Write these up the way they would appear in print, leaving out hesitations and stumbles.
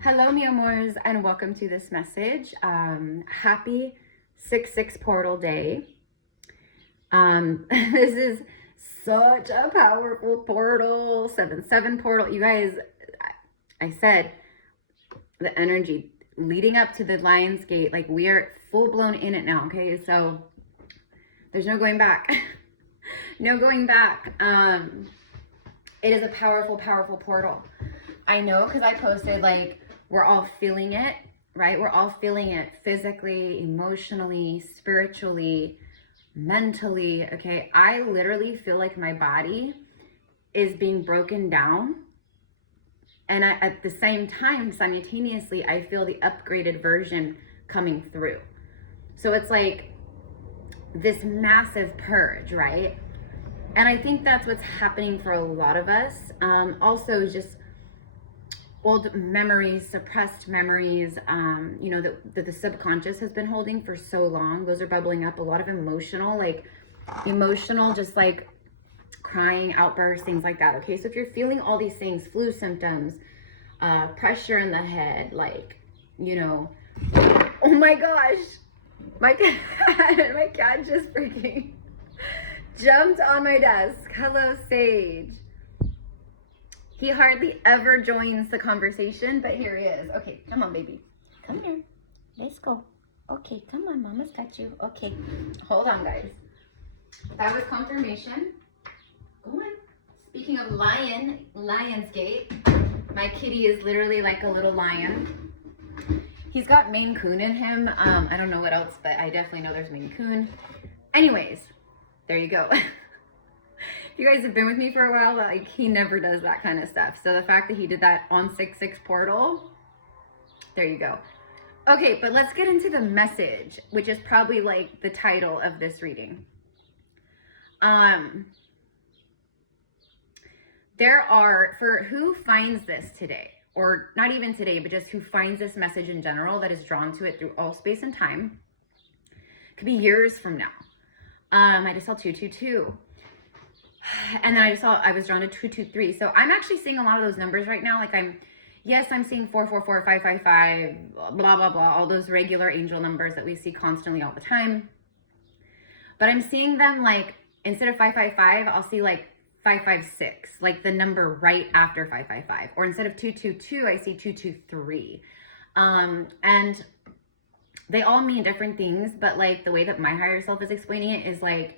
Hello, mi amors, and welcome to this message. Happy 6/6 portal day. This is such a powerful portal, 7/7 portal. You guys, I said the energy leading up to the Lion's Gate, like we are full blown in it now, okay? So there's no going back. No going back. It is a powerful, powerful portal. I know because I posted like, we're all feeling it, right? We're all feeling it physically, emotionally, spiritually, mentally, okay? I literally feel like my body is being broken down. And at the same time, simultaneously, I feel the upgraded version coming through. So it's like this massive purge, right? And I think that's what's happening for a lot of us. Also just old memories, suppressed memories, you know, that the subconscious has been holding for so long. Those are bubbling up. A lot of emotional, just like crying outbursts, things like that. Okay, so if you're feeling all these things, flu symptoms, pressure in the head, like, you know, oh my gosh, my cat just freaking jumped on my desk. Hello, Sage. He hardly ever joins the conversation, but here he is. Okay, come on, baby. Come here. Let's go. Okay, come on, Mama's got you. Okay, hold on, guys. That was confirmation. Go on. Speaking of Lion's Gate, my kitty is literally like a little lion. He's got Maine Coon in him. I don't know what else, but I definitely know there's Maine Coon. Anyways, there you go. You guys have been with me for a while, like he never does that kind of stuff. So the fact that he did that on 6/6 portal, there you go. Okay, but let's get into the message, which is probably like the title of this reading. There are, for who finds this today, or not even today, but just who finds this message in general that is drawn to it through all space and time, could be years from now. I just saw 222. And then I was drawn to 223. So I'm actually seeing a lot of those numbers right now. Like I'm seeing 444, 555, blah, blah, blah, all those regular angel numbers that we see constantly all the time. But I'm seeing them like, instead of 555, I'll see like 556, like the number right after 555. Or instead of 222, I see 223. And they all mean different things, but like the way that my higher self is explaining it is like,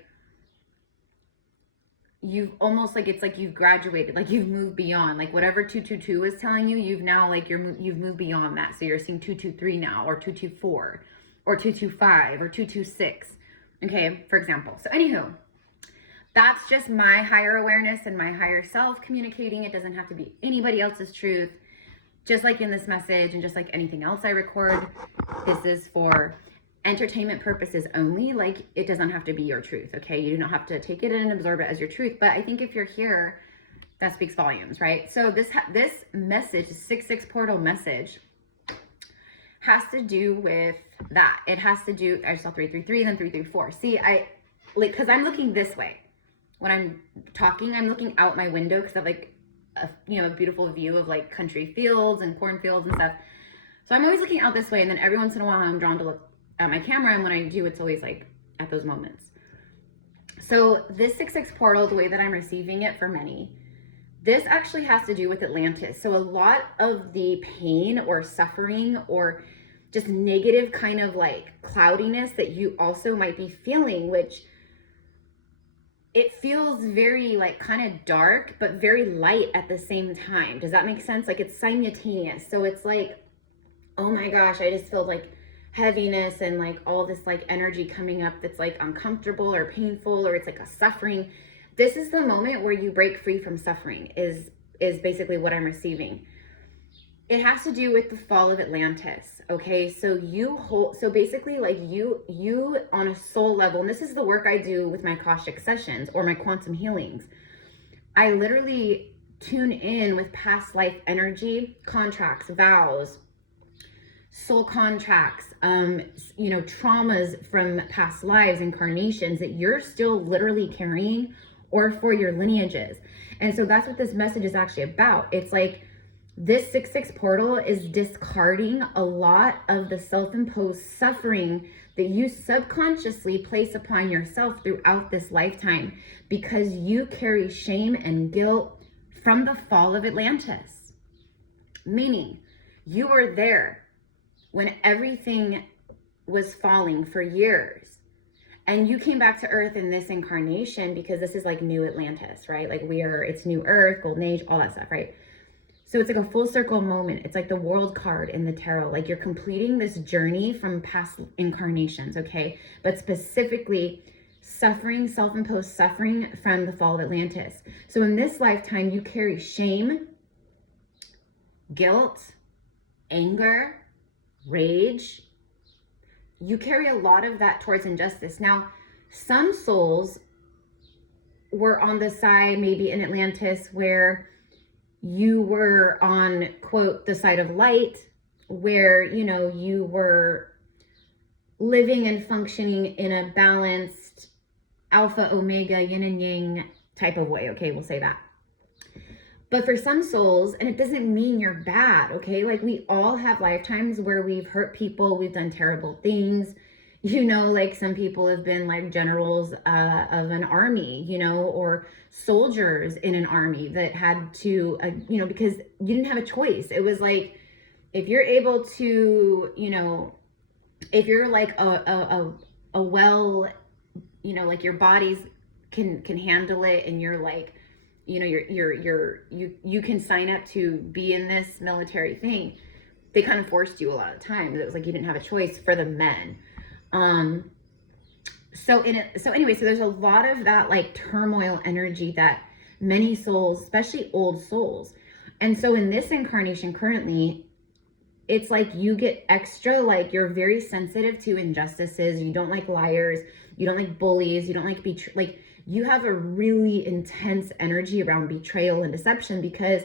you've almost like, it's like you've graduated, like you've moved beyond, like whatever 222 is telling you, you've now like you've moved beyond that. So you're seeing 223 now, or 224, or 225, or 226. Okay, for example. So anywho, that's just my higher awareness and my higher self communicating. It doesn't have to be anybody else's truth. Just like in this message and just like anything else I record, this is for entertainment purposes only. Like it doesn't have to be your truth, okay? You don't have to take it in and absorb it as your truth. But I think if you're here, that speaks volumes, right? So this message, 6/6 portal message, has to do with that. It has to do, I saw 333, then 334. See, I like, because I'm looking this way when I'm talking. I'm looking out my window because I have like a beautiful view of like country fields and cornfields and stuff. So I'm always looking out this way, and then every once in a while I'm drawn to look at my camera, and when I do, it's always like at those moments. So this 6/6 portal, the way that I'm receiving it for many, this actually has to do with Atlantis. So a lot of the pain or suffering or just negative kind of like cloudiness that you also might be feeling, which it feels very like kind of dark, but very light at the same time. Does that make sense? Like it's simultaneous. So it's like, oh my gosh, I just feel like heaviness and like all this like energy coming up that's like uncomfortable or painful, or it's like a suffering. This is the moment where you break free from suffering, is basically what I'm receiving. It has to do with the fall of Atlantis. Okay, so basically like you on a soul level, and this is the work I do with my Akashic sessions or my quantum healings. I literally tune in with past life energy, contracts, vows, soul contracts, traumas from past lives, incarnations that you're still literally carrying, or for your lineages. And so that's what this message is actually about. It's like This 6/6 portal is discarding a lot of the self-imposed suffering that you subconsciously place upon yourself throughout this lifetime, because you carry shame and guilt from the fall of Atlantis. Meaning, you were there when everything was falling for years. And you came back to Earth in this incarnation because this is like new Atlantis, right? Like it's new Earth, golden age, all that stuff, right? So it's like a full circle moment. It's like the world card in the tarot. Like you're completing this journey from past incarnations, okay? But specifically suffering, self-imposed suffering from the fall of Atlantis. So in this lifetime, you carry shame, guilt, anger, rage. You carry a lot of that towards injustice. Now, some souls were on the side, maybe in Atlantis, where you were on, quote, the side of light, where, you know, you were living and functioning in a balanced alpha, omega, yin and yang type of way. Okay, we'll say that. But for some souls, and it doesn't mean you're bad, okay? Like we all have lifetimes where we've hurt people, we've done terrible things. You know, like some people have been like generals of an army, you know, or soldiers in an army that had to, you know, because you didn't have a choice. It was like, if you're able to, you know, if you're like a well, you know, like your bodies can handle it, and you're like, you know, you can sign up to be in this military thing. They kind of forced you a lot of times. It was like you didn't have a choice for the men. So there's a lot of that like turmoil energy that many souls, especially old souls. And so in this incarnation currently, it's like you get extra, like you're very sensitive to injustices. You don't like liars. You don't like bullies. You don't like you have a really intense energy around betrayal and deception, because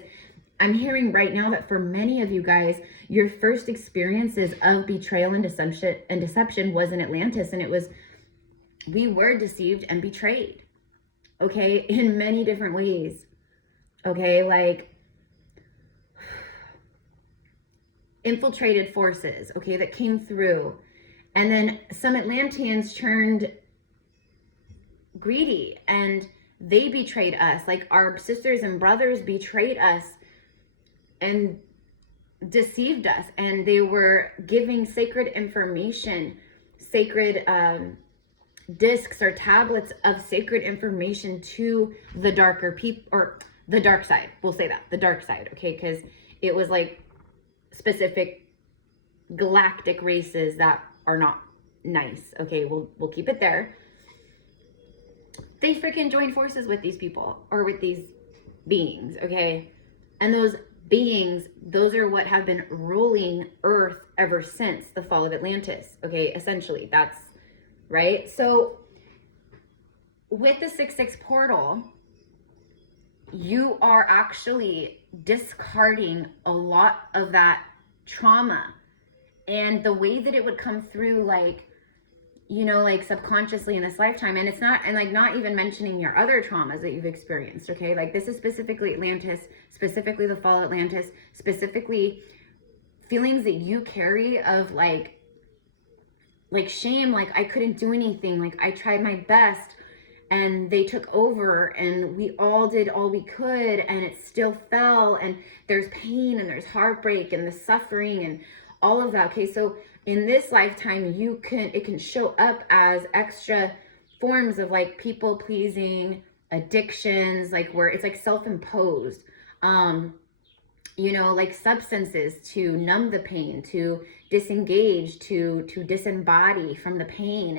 I'm hearing right now that for many of you guys, your first experiences of betrayal and deception was in Atlantis, and it was, we were deceived and betrayed, okay, in many different ways, okay, like infiltrated forces, okay, that came through, and then some Atlanteans turned greedy and they betrayed us, like our sisters and brothers betrayed us and deceived us, and they were giving sacred information, sacred discs or tablets of sacred information to the darker people, or the dark side, we'll say that, the dark side, okay, because it was like specific galactic races that are not nice, okay, we'll keep it there. They freaking joined forces with these people, or with these beings, okay, and those beings, those are what have been ruling Earth ever since the fall of Atlantis, okay, essentially, that's right. So with the 6/6 portal, you are actually discarding a lot of that trauma, and the way that it would come through, like, you know, like subconsciously in this lifetime, and it's not, and like not even mentioning your other traumas that you've experienced, okay, like this is specifically Atlantis, specifically the fall of Atlantis, specifically feelings that you carry of like shame, like I couldn't do anything, like I tried my best and they took over, and we all did all we could and it still fell, and there's pain and there's heartbreak and the suffering and all of that, okay. So in this lifetime, it can show up as extra forms of like people pleasing, addictions, like where it's like self-imposed, you know, like substances to numb the pain, to disengage, to disembody from the pain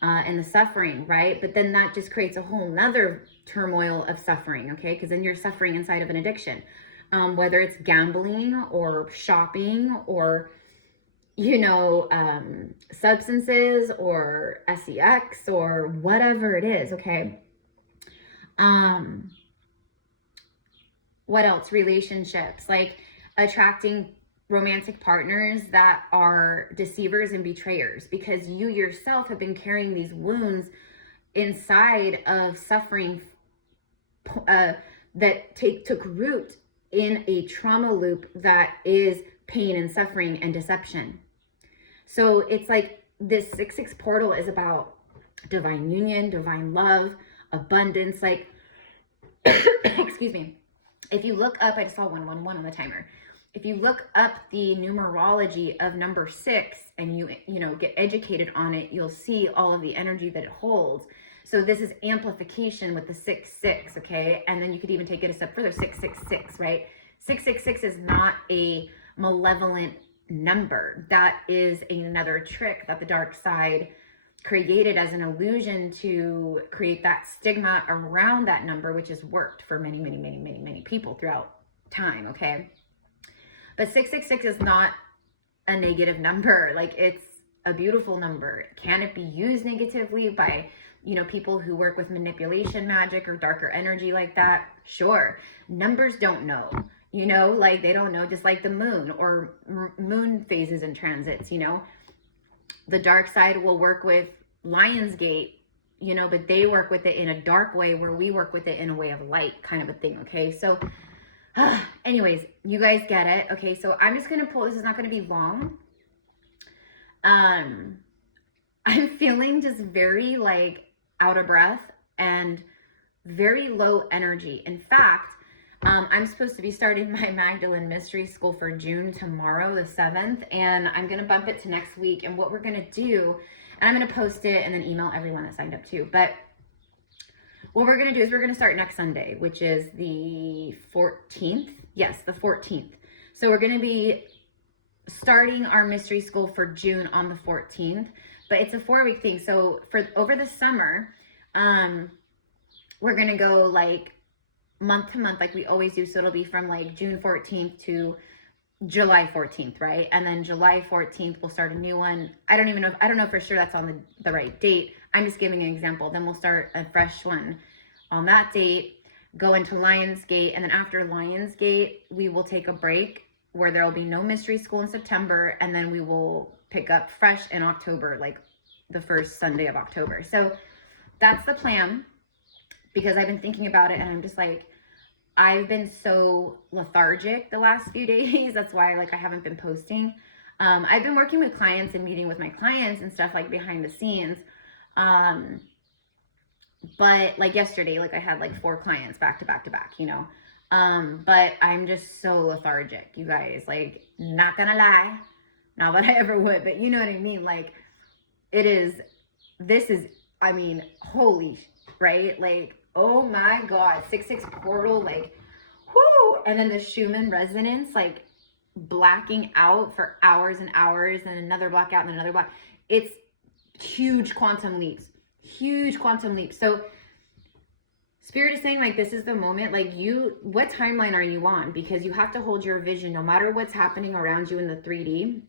and the suffering, right? But then that just creates a whole nother turmoil of suffering, okay? Because then you're suffering inside of an addiction, whether it's gambling or shopping or, you know, substances or SEX or whatever it is, okay? What else? Relationships, like attracting romantic partners that are deceivers and betrayers, because you yourself have been carrying these wounds inside of suffering that took root in a trauma loop that is pain and suffering and deception. So it's like this 6/6 portal is about divine union, divine love, abundance. Like, excuse me. If you look up, I just saw 111 on the timer. If you look up the numerology of number 6 and you know, get educated on it, you'll see all of the energy that it holds. So this is amplification with the 6/6, okay? And then you could even take it a step further, 666, right? 666 is not a malevolent number. That is another trick that the dark side created as an illusion to create that stigma around that number, which has worked for many, many, many, many, many people throughout time, okay? But 666 is not a negative number. Like, it's a beautiful number. Can it be used negatively by, you know, people who work with manipulation magic or darker energy like that? Sure. Numbers don't know, you know, like they don't know, just like the moon or moon phases and transits, you know. The dark side will work with Lionsgate, you know, but they work with it in a dark way where we work with it in a way of light kind of a thing, okay? So anyways, you guys get it. Okay, so I'm just going to pull, this is not going to be long. I'm feeling just very like out of breath and very low energy. In fact, I'm supposed to be starting my Magdalene Mystery School for June tomorrow, the 7th, and I'm going to bump it to next week. And what we're going to do, and I'm going to post it and then email everyone that signed up too, but what we're going to do is we're going to start next Sunday, which is the 14th. Yes, the 14th. So we're going to be starting our mystery school for June on the 14th, but it's a 4-week thing. So for over the summer, we're going to go like month to month, like we always do. So it'll be from like June 14th to July 14th, right? And then July 14th, we'll start a new one. I don't know for sure that's on the right date. I'm just giving an example. Then we'll start a fresh one on that date, go into Lionsgate, and then after Lionsgate, we will take a break where there will be no mystery school in September, and then we will pick up fresh in October, like the first Sunday of October. So that's the plan, because I've been thinking about it, and I'm just like, I've been so lethargic the last few days. That's why like I haven't been posting. I've been working with clients and meeting with my clients and stuff like behind the scenes. But like yesterday, like I had like 4 clients back to back to back, you know. But I'm just so lethargic, you guys, like, not gonna lie, not what I ever would, but you know what I mean? Like, this is, I mean, holy, right? Like, oh my God, 6/6 portal, like, whoo! And then the Schumann resonance, like, blacking out for hours and hours, and another blackout and another black. It's huge quantum leaps, huge quantum leaps. So Spirit is saying, like, this is the moment, like, what timeline are you on? Because you have to hold your vision no matter what's happening around you in the 3D.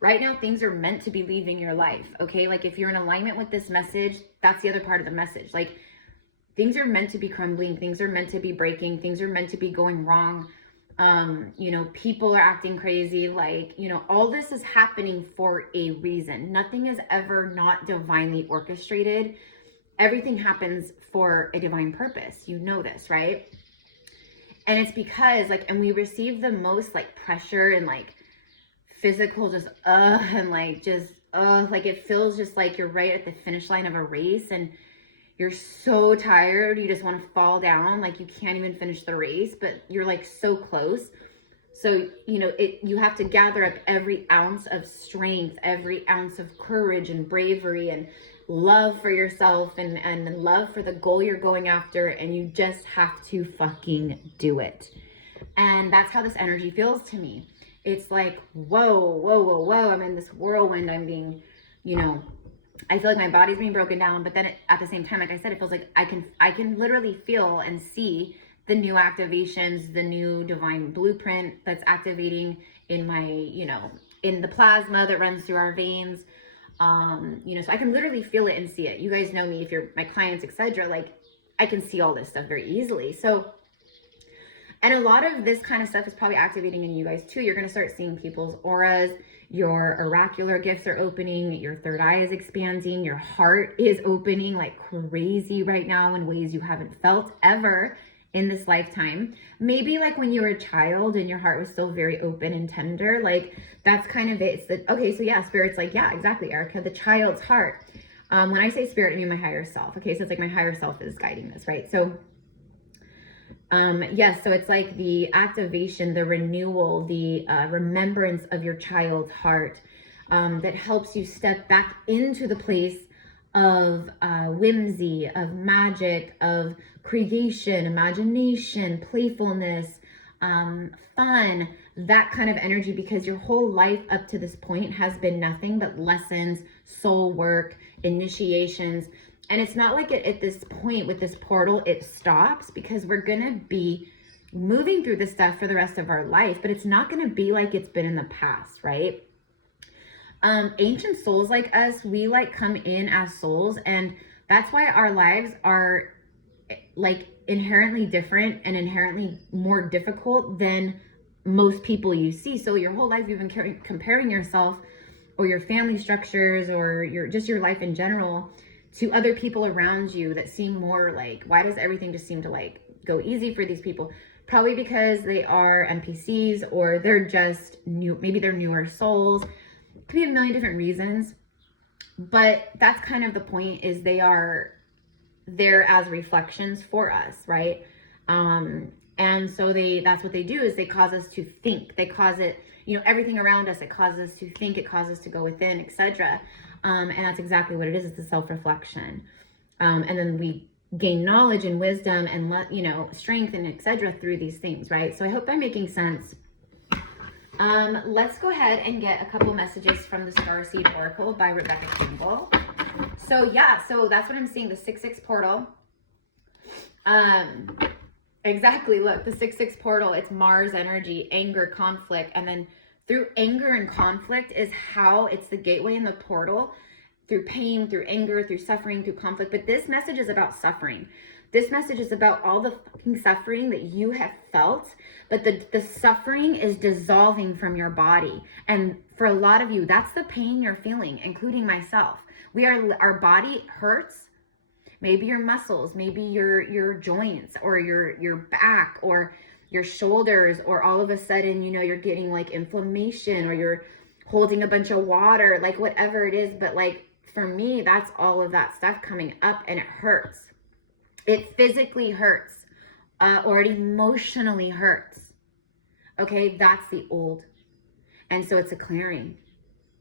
Right now, things are meant to be leaving your life, okay? Like, if you're in alignment with this message, that's the other part of the message. Like, things are meant to be crumbling. Things are meant to be breaking. Things are meant to be going wrong. You know, people are acting crazy. Like, you know, all this is happening for a reason. Nothing is ever not divinely orchestrated. Everything happens for a divine purpose. You know this, right? And it's because, like, and we receive the most, like, pressure and, like, physical just, and, like, just, like, it feels just like you're right at the finish line of a race and you're so tired, you just want to fall down, like you can't even finish the race, but you're like so close. So, you know, you have to gather up every ounce of strength, every ounce of courage and bravery and love for yourself and love for the goal you're going after, and you just have to fucking do it. And that's how this energy feels to me. It's like, whoa, whoa, whoa, whoa, I'm in this whirlwind. I'm being, you know, I feel like my body's being broken down, but then at the same time, like I said, it feels like I can literally feel and see the new activations, the new divine blueprint that's activating in my, you know, in the plasma that runs through our veins. You know, so I can literally feel it and see it. You guys know me, if you're my clients, etc. Like, I can see all this stuff very easily. So, and a lot of this kind of stuff is probably activating in you guys too. You're going to start seeing people's auras. Your oracular gifts are opening. Your third eye is expanding. Your heart is opening like crazy right now in ways you haven't felt ever in this lifetime. Maybe like when you were a child and your heart was still very open and tender, like that's kind of it. It's the, okay, so yeah, Spirit's like, yeah, exactly, Erica, the child's heart. When I say spirit, I mean my higher self. Okay, so it's like my higher self is guiding this, right? So yes, so it's like the activation, the renewal, the remembrance of your child's heart that helps you step back into the place of whimsy, of magic, of creation, imagination, playfulness, fun, that kind of energy, because your whole life up to this point has been nothing but lessons, soul work, initiations. And it's not like at this point with this portal, it stops, because we're going to be moving through this stuff for the rest of our life, but it's not going to be like it's been in the past, right? Ancient souls like us, we like come in as souls, and that's why our lives are like inherently different and inherently more difficult than most people you see. So your whole life you've been comparing yourself or your family structures or your life in general to other people around you that seem more like, why does everything just seem to like go easy for these people? Probably because they are NPCs, or they're just new, maybe they're newer souls. Could be a million different reasons, but that's kind of the point, is they are there as reflections for us, right? And so that's what they do, is they cause us to think. They cause it, you know, everything around us, it causes us to think, it causes us to go within, etc. And that's exactly what it is. It's a self-reflection. And then we gain knowledge and wisdom and, you know, strength and etc. through these things, right? So I hope I'm making sense. Let's go ahead and get a couple messages from the Starseed Oracle by Rebecca Campbell. So yeah, so that's what I'm seeing, the 6-6 portal. Exactly, look, the 6-6 portal, it's Mars energy, anger, conflict, and then through anger and conflict is how it's the gateway in the portal, through pain, through anger, through suffering, through conflict. But this message is about suffering. This message is about all the fucking suffering that you have felt, but the suffering is dissolving from your body. And for a lot of you, that's the pain you're feeling, including myself. Our body hurts. Maybe your muscles, maybe your joints, or your back, or your shoulders, or all of a sudden, you know, you're getting like inflammation, or you're holding a bunch of water, like whatever it is. But like for me, that's all of that stuff coming up, and it hurts. It physically hurts, or it emotionally hurts. Okay, that's the old. And so it's a clearing.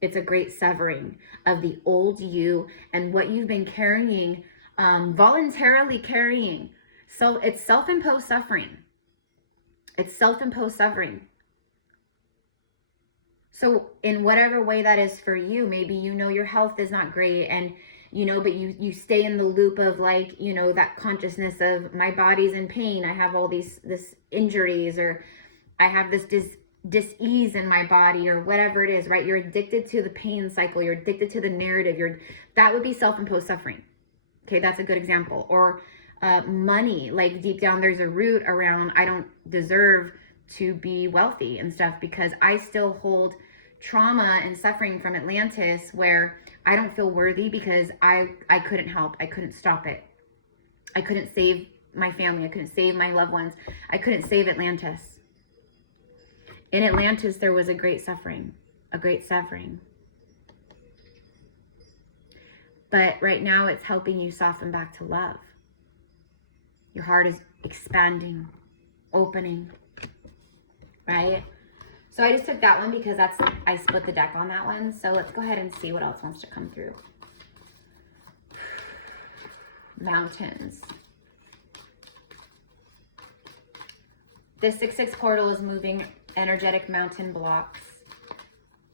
It's a great severing of the old you and what you've been carrying, voluntarily carrying. So it's self-imposed suffering. It's self-imposed suffering. So in whatever way that is for you, maybe, you know, your health is not great, and you know, but you stay in the loop of like, you know, that consciousness of my body's in pain. I have all this injuries, or I have this dis-ease in my body, or whatever it is, right? You're addicted to the pain cycle. You're addicted to the narrative. That would be self-imposed suffering. Okay, that's a good example. Or money, like deep down there's a root around, I don't deserve to be wealthy and stuff, because I still hold trauma and suffering from Atlantis, where I don't feel worthy because I couldn't help. I couldn't stop it. I couldn't save my family. I couldn't save my loved ones. I couldn't save Atlantis. In Atlantis, there was a great suffering, a great suffering. But right now it's helping you soften back to love. Your heart is expanding, opening, right? So I just took that one because I split the deck on that one. So let's go ahead and see what else wants to come through. Mountains. The 6-6 portal is moving energetic mountain blocks.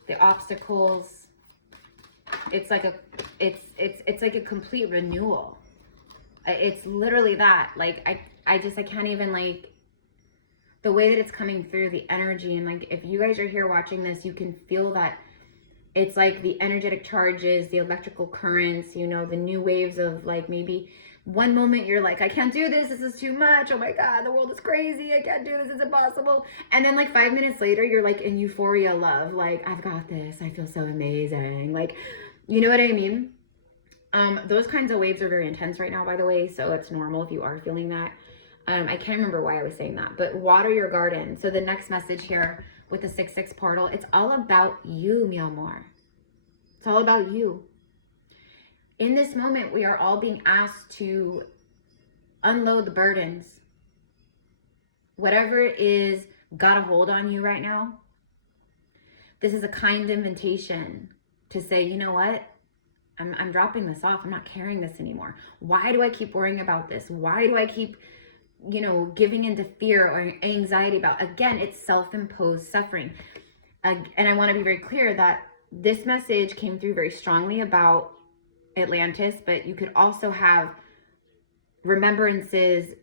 The obstacles. It's like a complete renewal. It's literally that. Like I can't even, like, the way that it's coming through, the energy, and like if you guys are here watching this, you can feel that it's like the energetic charges, the electrical currents, you know, the new waves of like, maybe one moment you're like, I can't do this is too much, oh my god, the world is crazy, I can't do this, it's impossible. And then like 5 minutes later you're like in euphoria love, like I've got this, I feel so amazing, like, you know what I mean? Those kinds of waves are very intense right now, by the way, so it's normal if you are feeling that. I can't remember why I was saying that, but water your garden. So the next message here with the 6-6 portal, it's all about you, mi amor. It's all about you. In this moment, we are all being asked to unload the burdens. Whatever is got a hold on you right now, this is a kind invitation to say, you know what? I'm dropping this off. I'm not carrying this anymore. Why do I keep worrying about this? Why do I keep, you know, giving into fear or anxiety about? Again, it's self-imposed suffering. And I want to be very clear that this message came through very strongly about Atlantis, but you could also have remembrances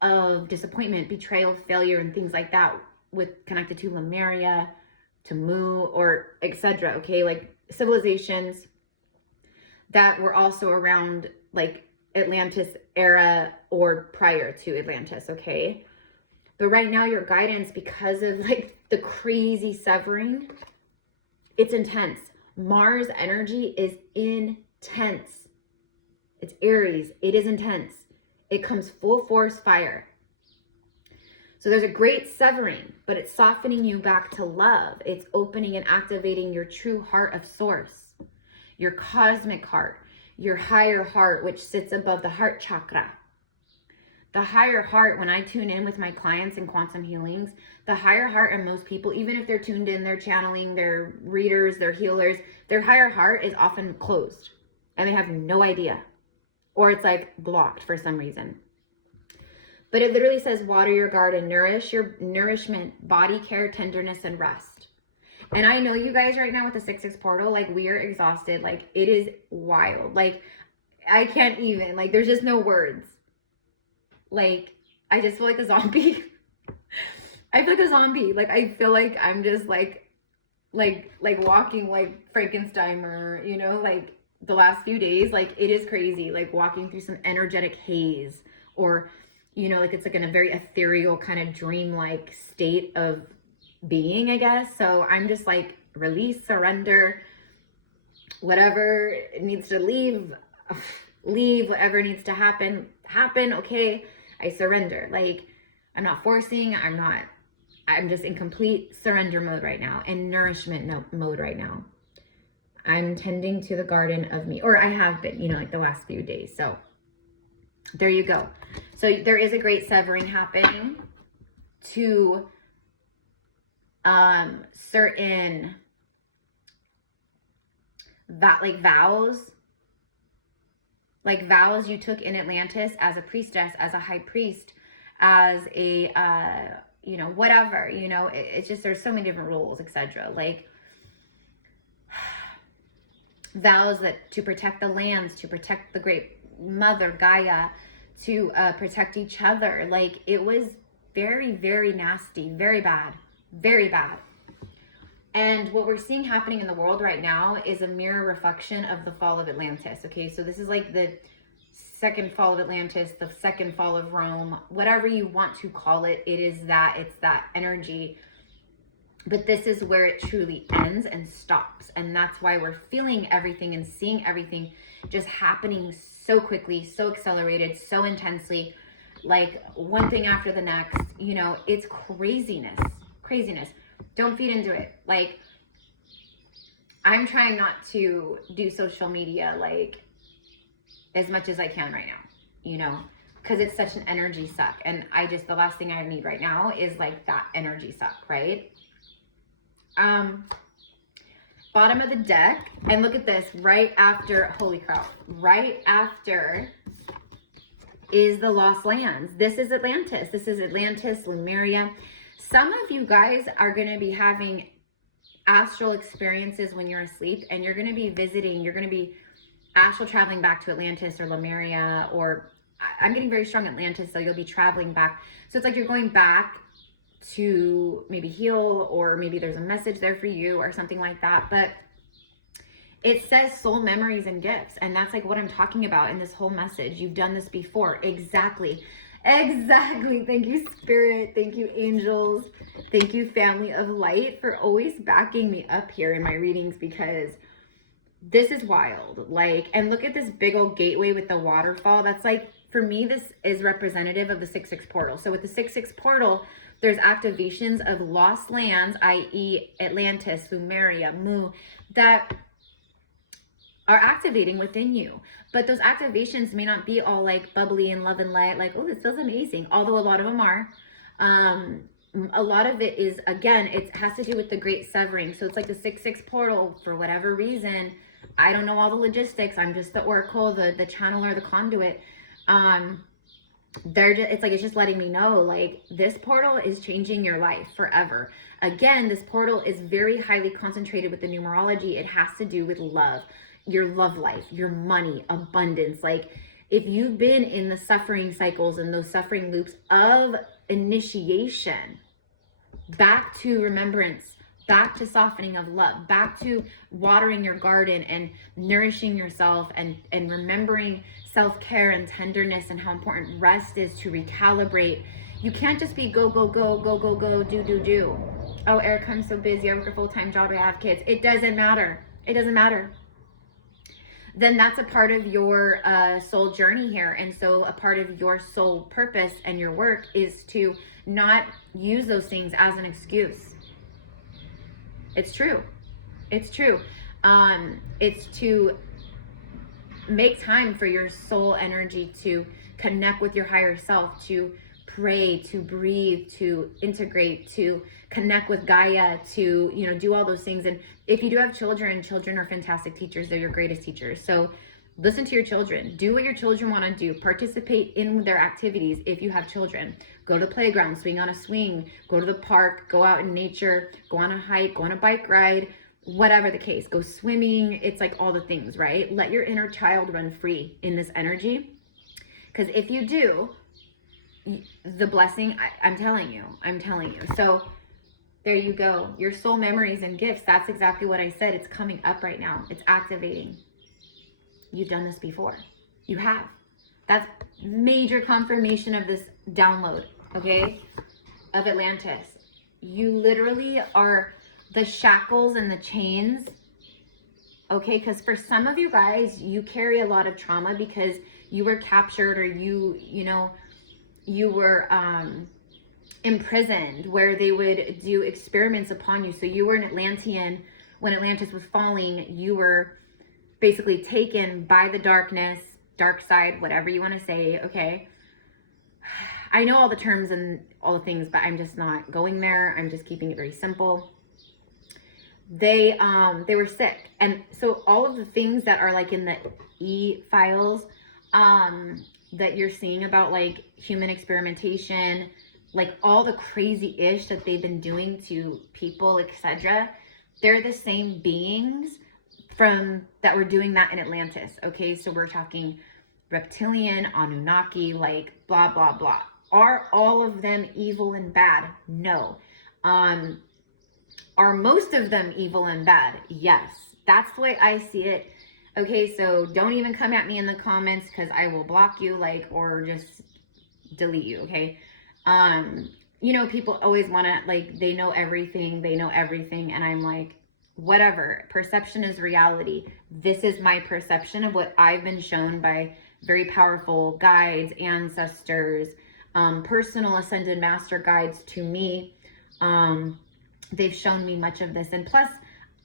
of disappointment, betrayal, failure, and things like that with connected to Lemuria, to Mu, or etc. Okay, like civilizations that were also around like Atlantis era or prior to Atlantis. Okay, but right now your guidance, because of like the crazy severing, it's intense. Mars energy is intense. It's Aries. It is intense. It comes full force fire. So there's a great severing, but it's softening you back to love. It's opening and activating your true heart of source, your cosmic heart, your higher heart, which sits above the heart chakra. The higher heart, when I tune in with my clients in quantum healings, the higher heart, and most people, even if they're tuned in, they're channeling, they're readers, they're healers, their higher heart is often closed and they have no idea. Or it's like blocked for some reason. But it literally says, water your garden, nourish your nourishment, body care, tenderness, and rest. And I know you guys right now with the 6-6 portal, like we are exhausted. Like it is wild. Like I can't even, like there's just no words. Like I just feel like a zombie. I feel like a zombie. Like I feel like I'm just like walking like Frankenstein, or, you know, like the last few days, like it is crazy, like walking through some energetic haze, or, you know, like it's like in a very ethereal kind of dreamlike state of being, I guess. So I'm just like, release, surrender, whatever needs to leave, whatever needs to happen. Okay, I surrender. Like I'm not forcing, I'm just in complete surrender mode right now, and nourishment mode right now. I'm tending to the garden of me, or I have been, you know, like the last few days. So there you go. So there is a great severing happening to certain vows you took in Atlantis as a priestess, as a high priest, as a, you know, whatever, you know, it's just, there's so many different rules, etc. Like vows that to protect the lands, to protect the great mother Gaia, to protect each other. Like it was very, very nasty, very bad, very bad. And what we're seeing happening in the world right now is a mirror reflection of the fall of Atlantis. Okay, so this is like the second fall of Atlantis, the second fall of Rome, whatever you want to call it. It is that, it's that energy. But this is where it truly ends and stops. And that's why we're feeling everything and seeing everything just happening so quickly, so accelerated, so intensely, like one thing after the next. You know, it's craziness. Don't feed into it. Like, I'm trying not to do social media like as much as I can right now, you know, because it's such an energy suck. And the last thing I need right now is like that energy suck, right? Bottom of the deck, and look at this, right after, holy crap, right after is the Lost Lands. This is Atlantis. This is Atlantis, Lemuria. Some of you guys are going to be having astral experiences when you're asleep, and you're going to be visiting, you're going to be astral traveling back to Atlantis or Lemuria, or I'm getting very strong Atlantis, so you'll be traveling back. So it's like you're going back to maybe heal, or maybe there's a message there for you or something like that. But it says soul memories and gifts, and that's like what I'm talking about in this whole message. You've done this before. Exactly. Thank you, Spirit. Thank you, angels. Thank you, family of light, for always backing me up here in my readings, because this is wild. Like, and look at this big old gateway with the waterfall. That's like for me, this is representative of the 6/6 portal. So with the 6/6 portal, there's activations of lost lands, i.e. Atlantis, Lemuria, Mu, that are activating within you. But those activations may not be all like bubbly and love and light, like, oh, this feels amazing. Although a lot of them are. A lot of it is, again, it has to do with the great severing. So it's like the 6/6 portal, for whatever reason. I don't know all the logistics. I'm just the oracle, the channeler, the conduit. It's just letting me know, like, this portal is changing your life forever. Again, this portal is very highly concentrated with the numerology. It has to do with love, your love life, your money, abundance. Like, if you've been in the suffering cycles and those suffering loops of initiation, back to remembrance, back to softening of love, back to watering your garden and nourishing yourself, and remembering self-care and tenderness and how important rest is to recalibrate. You can't just be go, go, go, go, go, go, do, do, do. Oh, Eric, I'm so busy. I work a full-time job. I have kids. It doesn't matter. It doesn't matter. Then that's a part of your soul journey here. And so a part of your soul purpose and your work is to not use those things as an excuse. It's true. It's true. It's to make time for your soul energy to connect with your higher self, to pray, to breathe, to integrate, to connect with Gaia, to, you know, do all those things. And if you do have children, children are fantastic teachers. They're your greatest teachers. So listen to your children. Do what your children want to do. Participate in their activities if you have children. Go to the playground, swing on a swing, go to the park, go out in nature, go on a hike, go on a bike ride, whatever the case. Go swimming. It's like all the things, right? Let your inner child run free in this energy. Because if you do, the blessing, I'm telling you. So there you go. Your soul memories and gifts. That's exactly what I said. It's coming up right now. It's activating. You've done this before. You have. That's major confirmation of this download, okay, of Atlantis. You literally are the shackles and the chains, okay, because for some of you guys, you carry a lot of trauma because you were captured, or you were imprisoned, where they would do experiments upon you. So you were an Atlantean. When Atlantis was falling, you were basically taken by the darkness, dark side, whatever you want to say, okay? I know all the terms and all the things, but I'm just not going there. I'm just keeping it very simple. They were sick. And so all of the things that are like in the e-files that you're seeing about like human experimentation, like all the crazy ish that they've been doing to people, etc., they're the same beings from that were doing that in Atlantis. Okay, so we're talking reptilian, Anunnaki, like blah blah blah. Are all of them evil and bad? No. Are most of them evil and bad? Yes. That's the way I see it. Okay, so don't even come at me in the comments, because I will block you, like, or just delete you, okay? You know, people always want to, like, they know everything, and I'm like, whatever. Perception is reality. This is my perception of what I've been shown by very powerful guides, ancestors, personal ascended master guides to me. They've shown me much of this. And plus,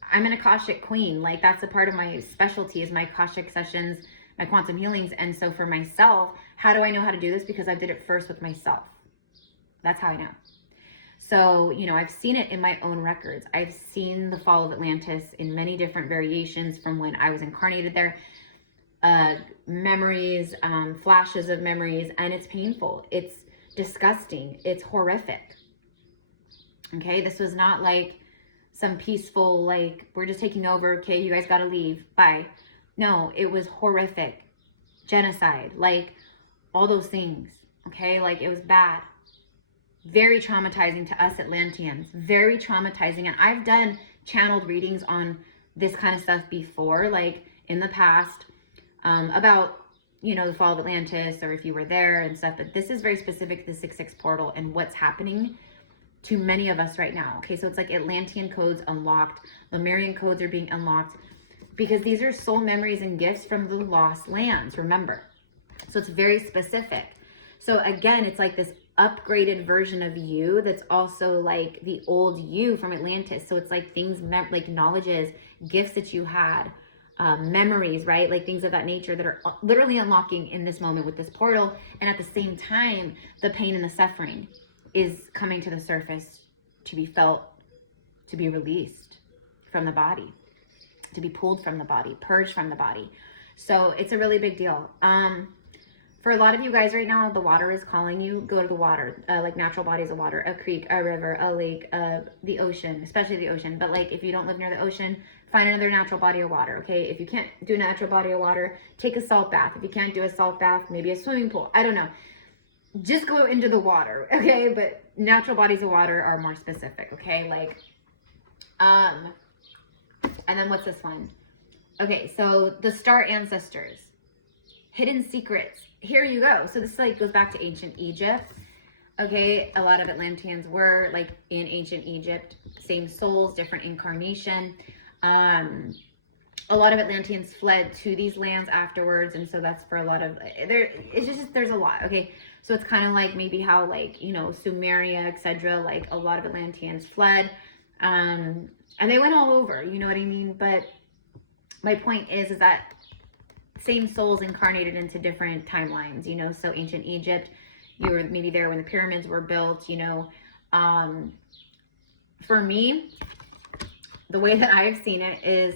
I'm an Akashic queen. Like, that's a part of my specialty, is my Akashic sessions, my quantum healings. And so for myself, how do I know how to do this? Because I did it first with myself. That's how I know. So, you know, I've seen it in my own records. I've seen the fall of Atlantis in many different variations from when I was incarnated there. Memories, flashes of memories, and it's painful. It's disgusting. It's horrific. Okay, this was not like some peaceful, like, we're just taking over, okay, you guys gotta leave, bye. No, it was horrific. Genocide, like, all those things, okay? Like, it was bad. Very traumatizing to us Atlanteans. Very traumatizing. And I've done channeled readings on this kind of stuff before, like, in the past, about, you know, the fall of Atlantis, or if you were there and stuff. But this is very specific to the 6/6 portal and what's happening to many of us right now. Okay, so it's like Atlantean codes unlocked, Lemurian codes are being unlocked, because these are soul memories and gifts from the lost lands, remember. So it's very specific. So again, it's like this upgraded version of you that's also like the old you from Atlantis. So it's like things like knowledges, gifts that you had, memories, right? Like things of that nature that are literally unlocking in this moment with this portal. And at the same time, the pain and the suffering is coming to the surface to be felt, to be released from the body, to be pulled from the body, purged from the body. So it's a really big deal. For a lot of you guys right now, the water is calling you. Go to the water, like natural bodies of water, a creek, a river, a lake, the ocean, especially the ocean. But like if you don't live near the ocean, find another natural body of water, okay? If you can't do a natural body of water, take a salt bath. If you can't do a salt bath, maybe a swimming pool. I don't know. Just go into the water, okay? But natural bodies of water are more specific, okay? Like, and then what's this one? Okay, so the star ancestors, hidden secrets. Here you go. So this like goes back to ancient Egypt. Okay, a lot of Atlanteans were like in ancient Egypt, same souls, different incarnation. A lot of Atlanteans fled to these lands afterwards, and so that's for a lot of there's a lot. Okay, so it's kind of like maybe how like, you know, Sumeria, etc., like a lot of Atlanteans fled, and they went all over, you know what I mean? But my point is that same souls incarnated into different timelines, you know. So ancient Egypt, you were maybe there when the pyramids were built, you know. For me, the way that I've seen it is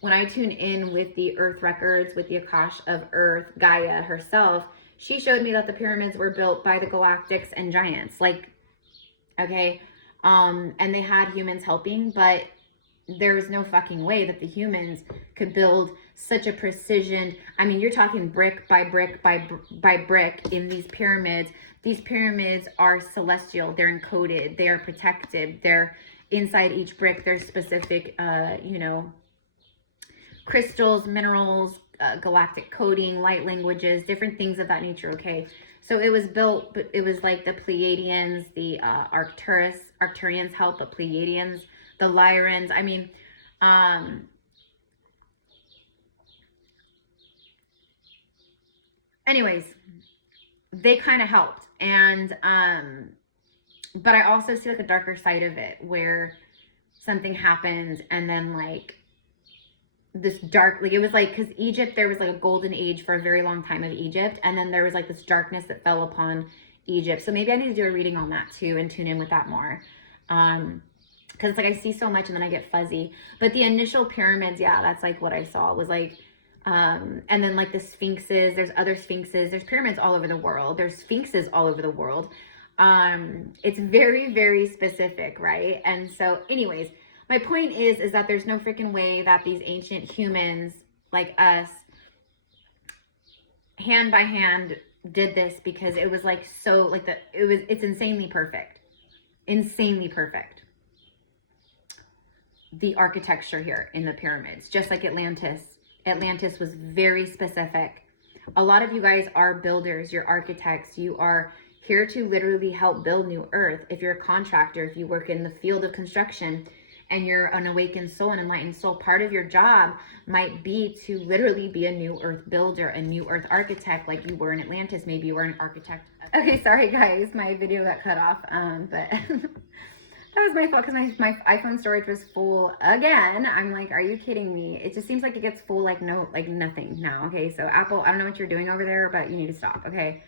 when I tune in with the earth records, with the Akashic of earth, Gaia herself, she showed me that the pyramids were built by the galactics and giants, like, okay, and they had humans helping, but there was no fucking way that the humans could build such a precision. I mean, you're talking brick by brick by brick in these pyramids. These pyramids are celestial. They're encoded. They are protected. They're inside each brick. There's specific, you know, crystals, minerals, galactic coding, light languages, different things of that nature. Okay. So it was built, but it was like the Pleiadians, the Arcturians helped, the Pleiadians, the Lyrans. I mean, anyways, they kind of helped. And, but I also see like a darker side of it where something happened and then like this dark, like it was like, because Egypt, there was like a golden age for a very long time of Egypt. And then there was like this darkness that fell upon Egypt. So maybe I need to do a reading on that too and tune in with that more. Because it's like I see so much and then I get fuzzy. But the initial pyramids, yeah, that's like what I saw was like, and then like the sphinxes, there's other sphinxes, there's pyramids all over the world, there's sphinxes all over the world. It's very, very specific, right? And so anyways, my point is that there's no freaking way that these ancient humans like us, hand by hand, did this, because it was like so like it's insanely perfect. Insanely perfect. The architecture here in the pyramids, just like Atlantis. Atlantis was very specific. A lot of you guys are builders, you're architects, you are here to literally help build new earth. If you're a contractor, if you work in the field of construction and you're an awakened soul, an enlightened soul, part of your job might be to literally be a new earth builder, a new earth architect, like you were in Atlantis. Maybe you were an architect. Okay, sorry guys, my video got cut off, but that was my fault because my iPhone storage was full again. I'm like, are you kidding me? It just seems like it gets full like nothing now. Okay, so Apple, I don't know what you're doing over there, but you need to stop. Okay,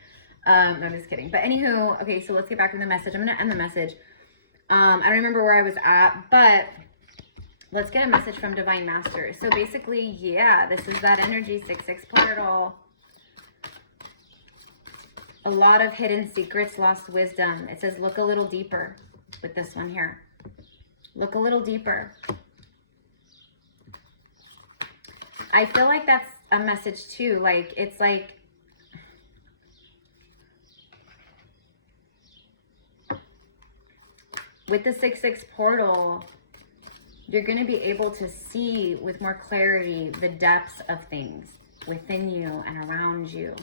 no, I'm just kidding. But anywho, okay, so let's get back to the message. I'm gonna end the message. I don't remember where I was at, but let's get a message from Divine Master. So basically, yeah, this is that energy 6-6 portal. A lot of hidden secrets, lost wisdom. It says, look a little deeper. With this one here, look a little deeper. I feel like that's a message too. Like it's like with the 6-6 portal, you're going to be able to see with more clarity the depths of things within you and around you,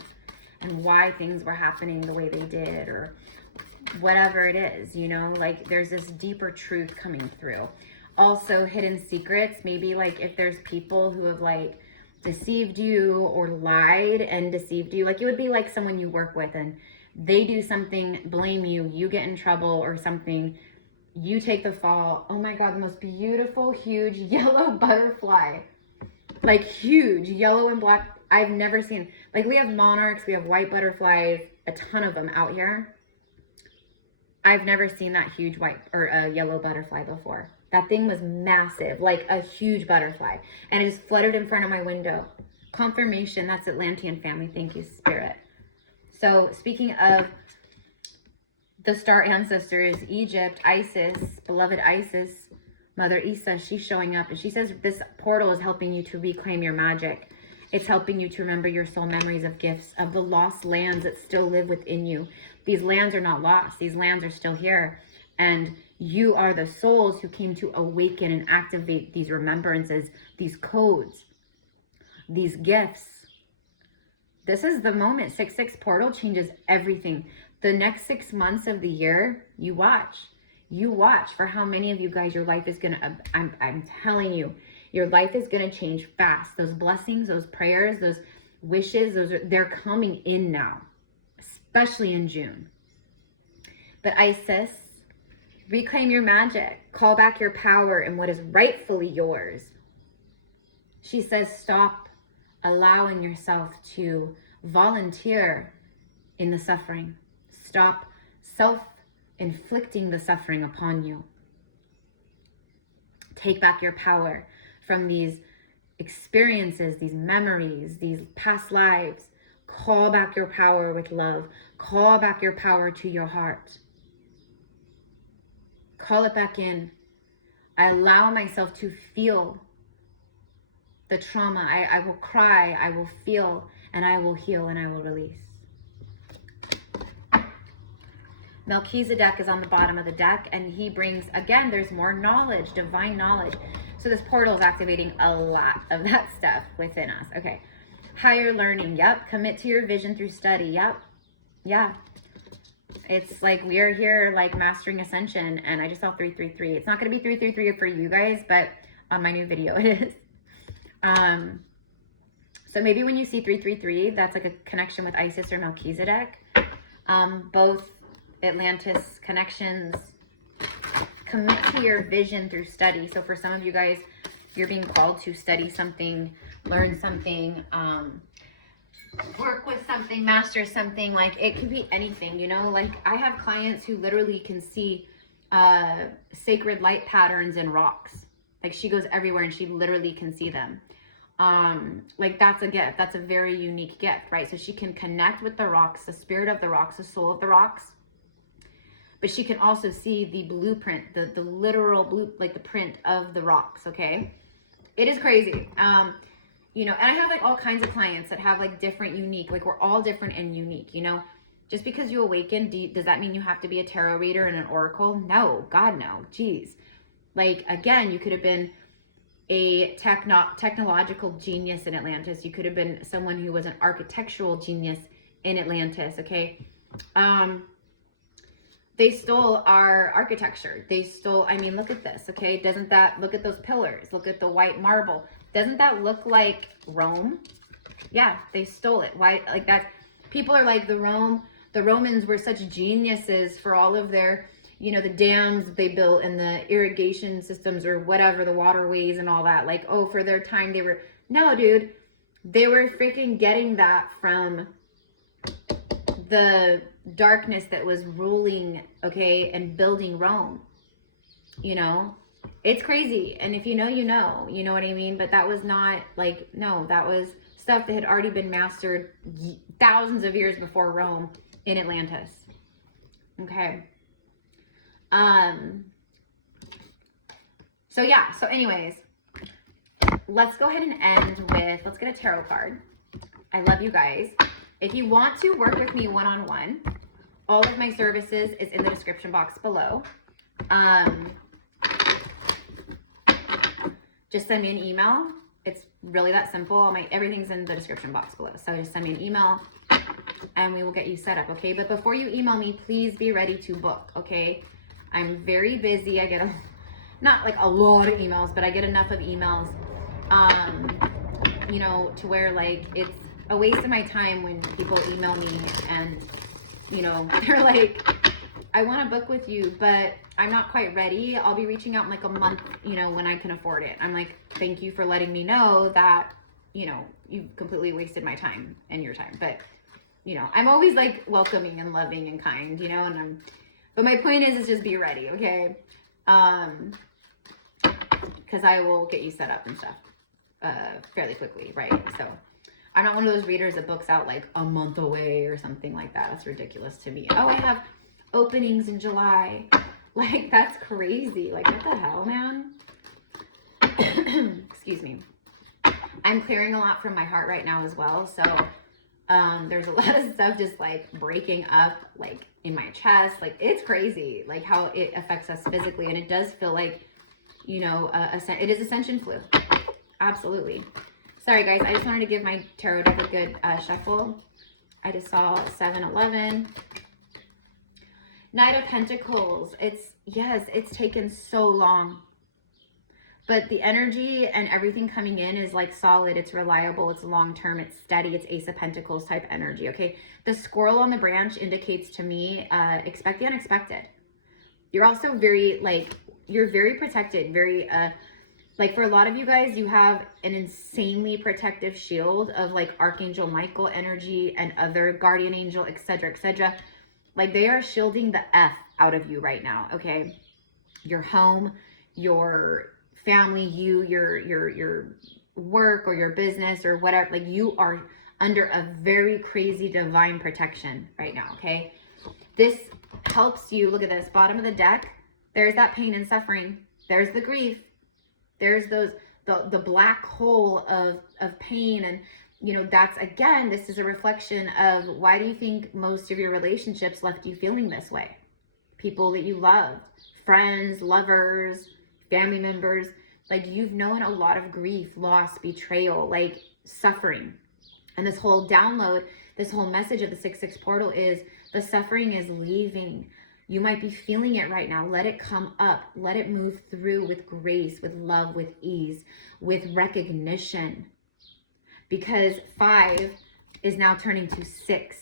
and why things were happening the way they did, or whatever it is, you know, like there's this deeper truth coming through. Also hidden secrets, maybe like if there's people who have like deceived you or lied and deceived you. Like, it would be like someone you work with and they do something, blame you, you get in trouble or something, you take the fall. Oh my God, the most beautiful, huge yellow butterfly. Like, huge, yellow and black. I've never seen, like, we have monarchs, we have white butterflies, a ton of them out here. I've never seen that huge white or a yellow butterfly before. That thing was massive, like a huge butterfly. And it just fluttered in front of my window. Confirmation, that's Atlantean family. Thank you, Spirit. So speaking of the star ancestors, Egypt, Isis, beloved Isis, Mother Isa, she's showing up. And she says this portal is helping you to reclaim your magic. It's helping you to remember your soul memories of gifts, of the lost lands that still live within you. These lands are not lost. These lands are still here. And you are the souls who came to awaken and activate these remembrances, these codes, these gifts. This is the moment. 6/6 portal changes everything. The next 6 months of the year, you watch. You watch for how many of you guys, your life is going to, I'm telling you, your life is going to change fast. Those blessings, those prayers, those wishes, they're coming in now, especially in June. But Isis, reclaim your magic. Call back your power and what is rightfully yours. She says, stop allowing yourself to volunteer in the suffering. Stop self-inflicting the suffering upon you. Take back your power from these experiences, these memories, these past lives. Call back your power with love. Call back your power to your heart. Call it back in. I allow myself to feel the trauma. I will cry, I will feel, and I will heal, and I will release. Melchizedek is on the bottom of the deck, and he brings, again, there's more knowledge, divine knowledge. So this portal is activating a lot of that stuff within us. Okay. Higher learning. Yep. Commit to your vision through study. Yep. Yeah. It's like we are here like mastering Ascension, and I just saw 333. It's not going to be 333 for you guys, but on my new video it is. So maybe when you see 333, that's like a connection with Isis or Melchizedek. Both Atlantis connections. Commit to your vision through study. So for some of you guys, you're being called to study something, learn something, work with something, master something. Like, it could be anything, you know. Like, I have clients who literally can see sacred light patterns in rocks. Like, she goes everywhere and she literally can see them. Like, that's a gift. That's a very unique gift, right? So she can connect with the rocks, the spirit of the rocks, the soul of the rocks. But she can also see the blueprint, the literal like the print of the rocks, okay? It is crazy. You know, and I have like all kinds of clients that have like different, unique, like we're all different and unique, you know? Just because you awaken, does that mean you have to be a tarot reader and an oracle? No, God, no. Jeez. Like, again, you could have been a technological genius in Atlantis. You could have been someone who was an architectural genius in Atlantis, okay? They stole our architecture. They stole, I mean, look at this, okay? Doesn't that, look at those pillars. Look at the white marble. Doesn't that look like Rome? Yeah, they stole it. Why? Like, that, people are like, the Romans were such geniuses for all of their, you know, the dams they built and the irrigation systems or whatever, the waterways and all that. Like, oh, for their time they were, no, dude. They were freaking getting that from the darkness that was ruling, okay, and building Rome. You know, it's crazy. And if you know, you know what I mean? But that was not like, no, that was stuff that had already been mastered thousands of years before Rome in Atlantis. Okay. So yeah, so anyways, let's go ahead and end with, let's get a tarot card. I love you guys. If you want to work with me one-on-one, all of my services is in the description box below. Just send me an email. It's really that simple. Everything's in the description box below. So just send me an email and we will get you set up, okay? But before you email me, please be ready to book, okay? I'm very busy. I get not like a lot of emails, but I get enough of emails. you know, to where like it's a waste of my time when people email me and, you know, they're like, I want to book with you, but I'm not quite ready. I'll be reaching out in like a month, you know, when I can afford it. I'm like, thank you for letting me know that, you know, you completely wasted my time and your time. But, you know, I'm always like welcoming and loving and kind, you know, and but my point is just be ready, okay? Because I will get you set up and stuff fairly quickly, right? So I'm not one of those readers that books out like a month away or something like that. That's ridiculous to me. Oh, I have openings in July. Like, that's crazy. Like, what the hell, man? Excuse me. I'm clearing a lot from my heart right now as well. So there's a lot of stuff just like breaking up like in my chest. Like, it's crazy like how it affects us physically. And it does feel like, you know, it is Ascension flu. Absolutely. Sorry guys, I just wanted to give my tarot deck a good shuffle. I just saw 7-11. Knight of Pentacles. It's taken so long. But the energy and everything coming in is like solid. It's reliable. It's long-term. It's steady. It's Ace of Pentacles type energy, okay? The squirrel on the branch indicates to me, expect the unexpected. You're also very, like, you're very protected. Very, like for a lot of you guys, you have an insanely protective shield of like Archangel Michael energy and other guardian angel, etc., etc. Like they are shielding the F out of you right now, okay? Your home, your family, your work or your business or whatever, like you are under a very crazy divine protection right now, okay? This helps you. Look at this, bottom of the deck. There's that pain and suffering. There's the grief. There's the black hole of pain. And, you know, that's, again, this is a reflection of why do you think most of your relationships left you feeling this way? People that you loved, friends, lovers, family members, like you've known a lot of grief, loss, betrayal, like suffering. And this whole download, this whole message of the 6-6 portal is the suffering is leaving. You might be feeling it right now. Let it come up. Let it move through with grace, with love, with ease, with recognition. Because 5 is now turning to 6.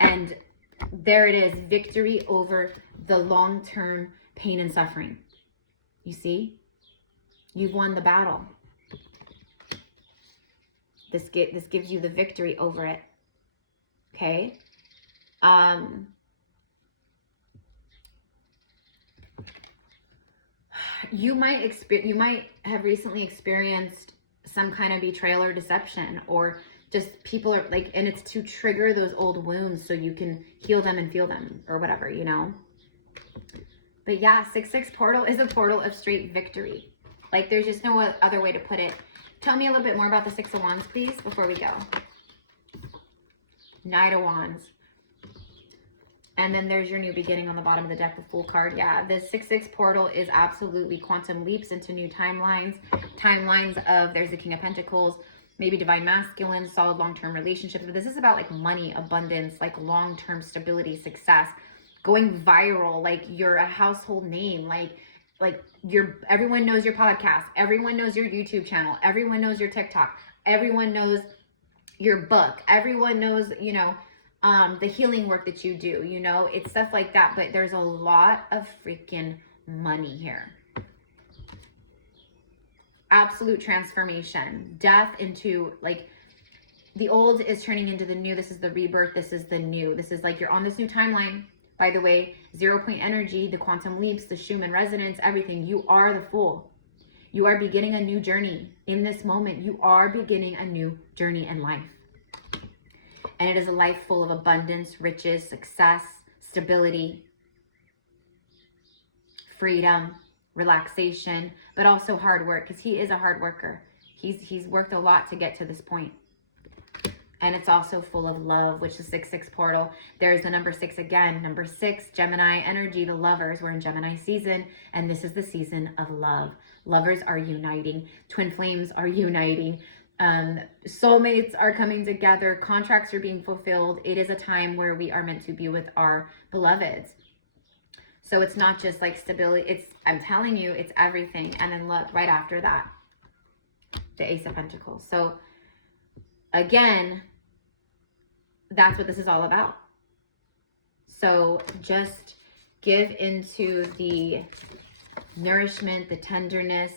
And there it is, victory over the long-term pain and suffering. You see? You've won the battle. This gives you the victory over it. Okay? You might have recently experienced some kind of betrayal or deception, or just people are like, and it's to trigger those old wounds so you can heal them and feel them or whatever, you know? But yeah, 6-6 portal is a portal of straight victory. Like there's just no other way to put it. Tell me a little bit more about the 6 of Wands, please, before we go. Knight of Wands. And then there's your new beginning on the bottom of the deck, the Fool card. Yeah, the 6-6 portal is absolutely quantum leaps into new timelines. Timelines of, there's the King of Pentacles, maybe divine masculine, solid long-term relationships. But this is about like money, abundance, like long-term stability, success, going viral, like you're a household name, like everyone knows your podcast, everyone knows your YouTube channel, everyone knows your TikTok, everyone knows your book, everyone knows, you know, the healing work that you do, you know, it's stuff like that. But there's a lot of freaking money here. Absolute transformation, death into like the old is turning into the new. This is the rebirth. This is the new. This is like you're on this new timeline. By the way, 0 point energy, the quantum leaps, the Schumann resonance, everything. You are the Fool. You are beginning a new journey. In this moment, you are beginning a new journey in life. And it is a life full of abundance, riches, success, stability, freedom, relaxation, but also hard work, because he is a hard worker. He's worked a lot to get to this point. And it's also full of love, which is 6-6 portal. There's the number 6 again. Number 6, Gemini energy, the lovers. We're in Gemini season, and this is the season of love. Lovers are uniting. Twin flames are uniting. Soulmates are coming together. Contracts are being fulfilled. It is a time where we are meant to be with our beloveds. So it's not just like stability. I'm telling you, it's everything. And then look, right after that, the Ace of Pentacles. So again, that's what this is all about. So just give into the nourishment, the tenderness,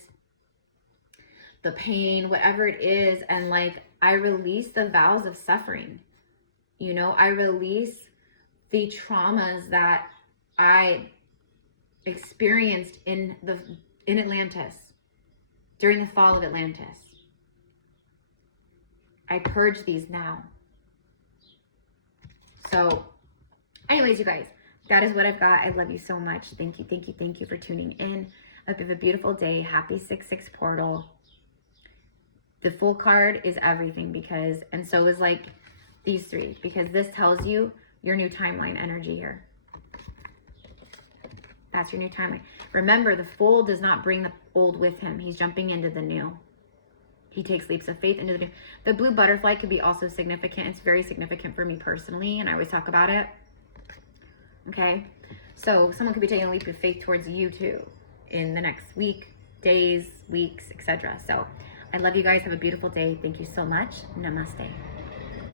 the pain, whatever it is. And like, I release the vows of suffering. You know, I release the traumas that I experienced in Atlantis, during the fall of Atlantis. I purge these now. So anyways, you guys, that is what I've got. I love you so much. Thank you, thank you, thank you for tuning in. I hope you have a beautiful day. Happy 6/6 portal. The full card is everything, because, and so is like these three, because this tells you your new timeline energy here. That's your new timeline. Remember, the full does not bring the old with him. He's jumping into the new. He takes leaps of faith into the new. The blue butterfly could be also significant. It's very significant for me personally, and I always talk about it. Okay? So someone could be taking a leap of faith towards you too in the next week, days, weeks, etc. So I love you guys. Have a beautiful day. Thank you so much. Namaste.